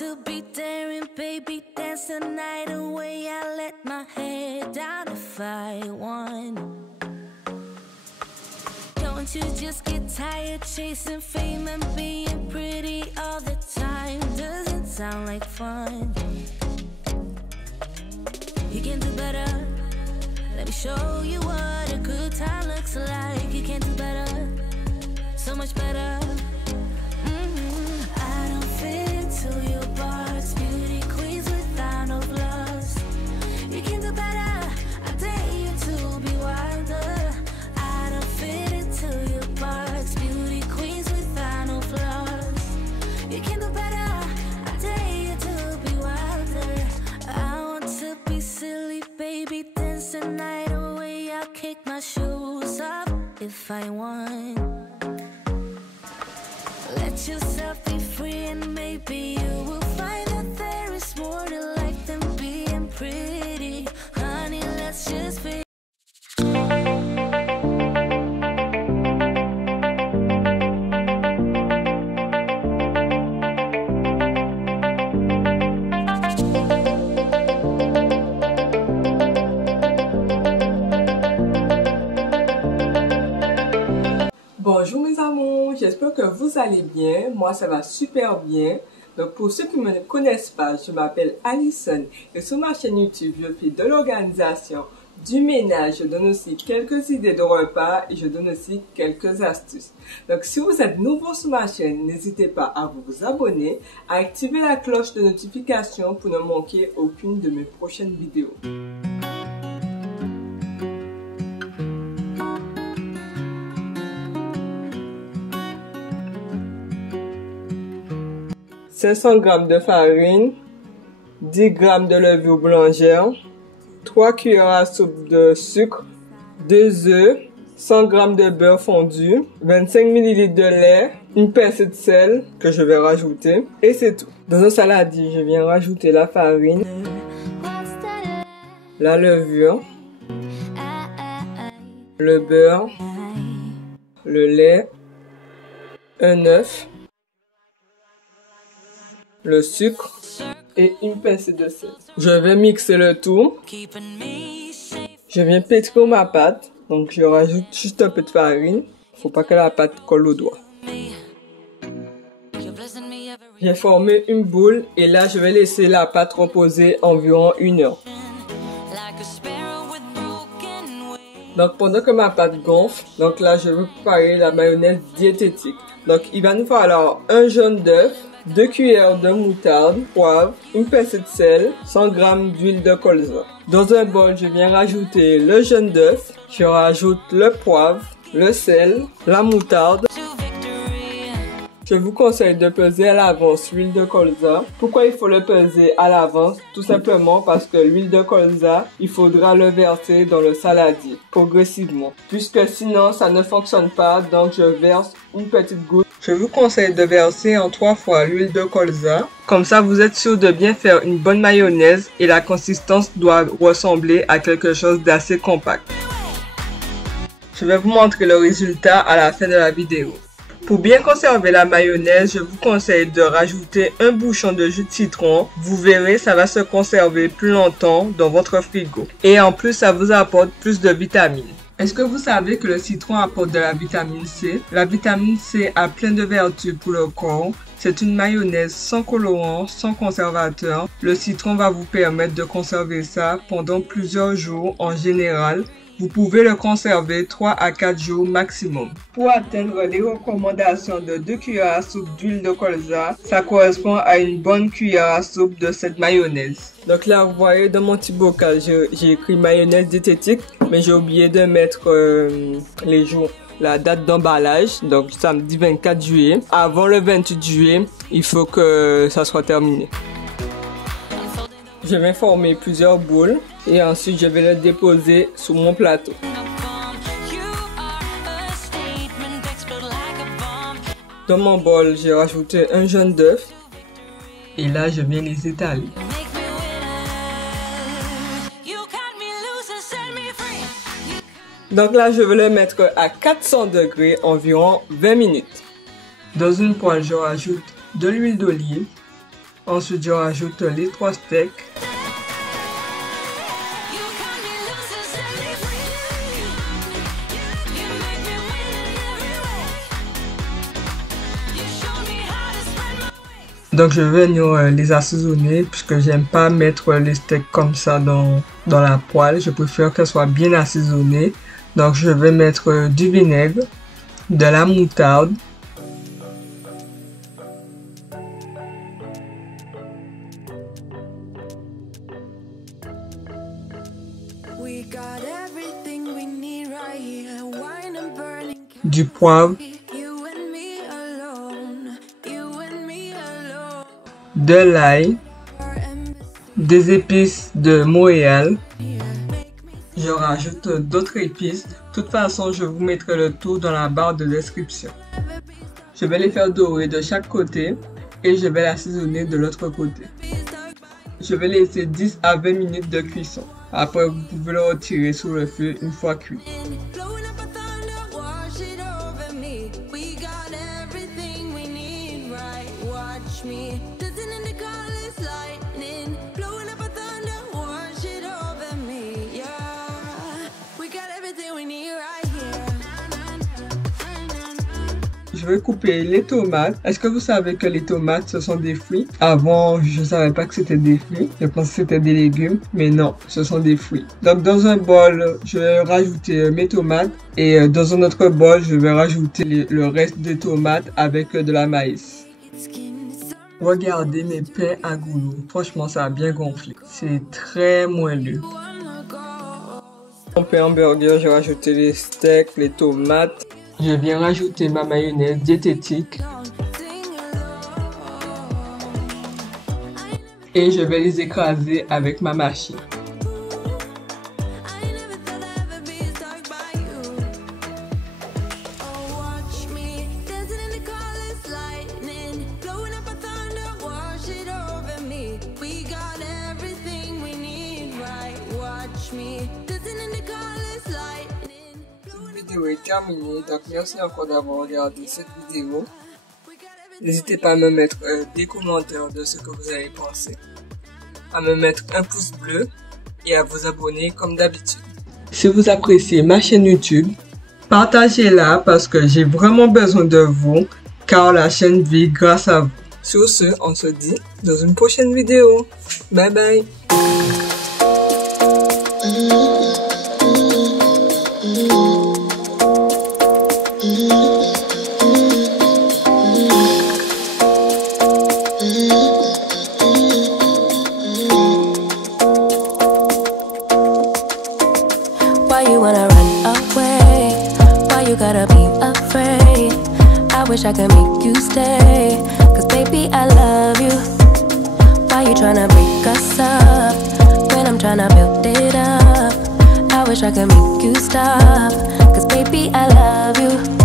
to be there and baby dance the night away. I let my head down if I won. Don't you just get tired chasing fame and being pretty all the time? Doesn't sound like fun. You can do better. Let me show you what a good time looks like. You can do better, so much better. I don't fit into your box. Beauty queens without no flaws. You can do better. I dare you to be wilder. I don't fit into your box. Beauty queens without no flaws. You can do better. I dare you to be wilder. I want to be silly, baby, dance the night away. I'll kick my shoes off if I want. Let yourself be free and maybe you will find that there is more to life than being pretty. Honey, let's just be. Bonjour mes amours, j'espère que vous allez bien. Moi ça va super bien. Donc pour ceux qui ne me connaissent pas, je m'appelle Alison et sur ma chaîne YouTube je fais de l'organisation, du ménage, je donne aussi quelques idées de repas et je donne aussi quelques astuces. Donc si vous êtes nouveau sur ma chaîne, n'hésitez pas à vous abonner, à activer la cloche de notification pour ne manquer aucune de mes prochaines vidéos. « 500 g de farine, 10 g de levure boulangère, 3 cuillères à soupe de sucre, 2 œufs, 100 g de beurre fondu, 25 ml de lait, une pincée de sel que je vais rajouter et c'est tout. Dans un saladier, je viens rajouter la farine, la levure, le beurre, le lait, un œuf, le sucre et une pincée de sel. Je vais mixer le tout. Je viens pétrir ma pâte. Donc je rajoute juste un peu de farine. Faut pas que la pâte colle au doigt. J'ai formé une boule et là je vais laisser la pâte reposer environ 1 heure. Donc pendant que ma pâte gonfle, donc là je vais préparer la mayonnaise diététique. Donc il va nous falloir un jaune d'œuf, 2 cuillères de moutarde, poivre, une pincée de sel, 100 g d'huile de colza. Dans un bol, je viens rajouter le jaune d'œuf, je rajoute le poivre, le sel, la moutarde. Je vous conseille de peser à l'avance l'huile de colza. Pourquoi il faut le peser à l'avance? Tout simplement parce que l'huile de colza, il faudra le verser dans le saladier progressivement. Puisque sinon, ça ne fonctionne pas, donc je verse une petite goutte. Je vous conseille de verser en 3 fois l'huile de colza. Comme ça, vous êtes sûr de bien faire une bonne mayonnaise et la consistance doit ressembler à quelque chose d'assez compact. Je vais vous montrer le résultat à la fin de la vidéo. Pour bien conserver la mayonnaise, je vous conseille de rajouter un bouchon de jus de citron. Vous verrez, ça va se conserver plus longtemps dans votre frigo. Et en plus, ça vous apporte plus de vitamines. Est-ce que vous savez que le citron apporte de la vitamine C? La vitamine C a plein de vertus pour le corps. C'est une mayonnaise sans colorant, sans conservateur. Le citron va vous permettre de conserver ça pendant plusieurs jours en général. Vous pouvez le conserver 3 à 4 jours maximum. Pour atteindre les recommandations de 2 cuillères à soupe d'huile de colza, ça correspond à une bonne cuillère à soupe de cette mayonnaise. Donc là, vous voyez, dans mon petit bocal, j'ai écrit mayonnaise diététique, mais j'ai oublié de mettre les jours. La date d'emballage, donc samedi 24 juillet. Avant le 28 juillet, il faut que ça soit terminé. Je vais former plusieurs boules et ensuite je vais les déposer sur mon plateau. Dans mon bol, j'ai rajouté un jaune d'œuf et là je viens les étaler. Donc là je vais le mettre à 400 degrés environ 20 minutes. Dans une poêle, je rajoute de l'huile d'olive. Ensuite, je rajoute les 3 steaks. Donc je vais venir les assaisonner puisque j'aime pas mettre les steaks comme ça dans la poêle. Je préfère qu'elles soient bien assaisonnées. Donc je vais mettre du vinaigre, de la moutarde, du poivre, de l'ail, des épices de Montréal. Je rajoute d'autres épices. De toute façon, je vous mettrai le tout dans la barre de description. Je vais les faire dorer de chaque côté et je vais l'assaisonner de l'autre côté. Je vais laisser 10 à 20 minutes de cuisson. Après, vous pouvez le retirer sous le feu une fois cuit. Je vais couper les tomates. Est-ce que vous savez que les tomates, ce sont des fruits? Avant, je ne savais pas que c'était des fruits. Je pensais que c'était des légumes. Mais non, ce sont des fruits. Donc, dans un bol, je vais rajouter mes tomates. Et dans un autre bol, je vais rajouter le reste des tomates avec de la maïs. Regardez mes pains à goulot. Franchement, ça a bien gonflé. C'est très moelleux. Mon pain hamburger, j'ai rajouté les steaks, les tomates. Je viens rajouter ma mayonnaise diététique. Et je vais les écraser avec ma machine. Cette vidéo est terminée, donc merci encore d'avoir regardé cette vidéo. N'hésitez pas à me mettre des commentaires de ce que vous avez pensé, à me mettre un pouce bleu et à vous abonner comme d'habitude. Si vous appréciez ma chaîne YouTube, partagez-la parce que j'ai vraiment besoin de vous, car la chaîne vit grâce à vous. Sur ce, on se dit dans une prochaine vidéo. Bye bye. Why you wanna run away? Why you gotta be afraid? I wish I could make you stay, 'cause baby I love you. Why you tryna break us up when I'm tryna build it up? I wish I could make you stop, 'cause baby I love you.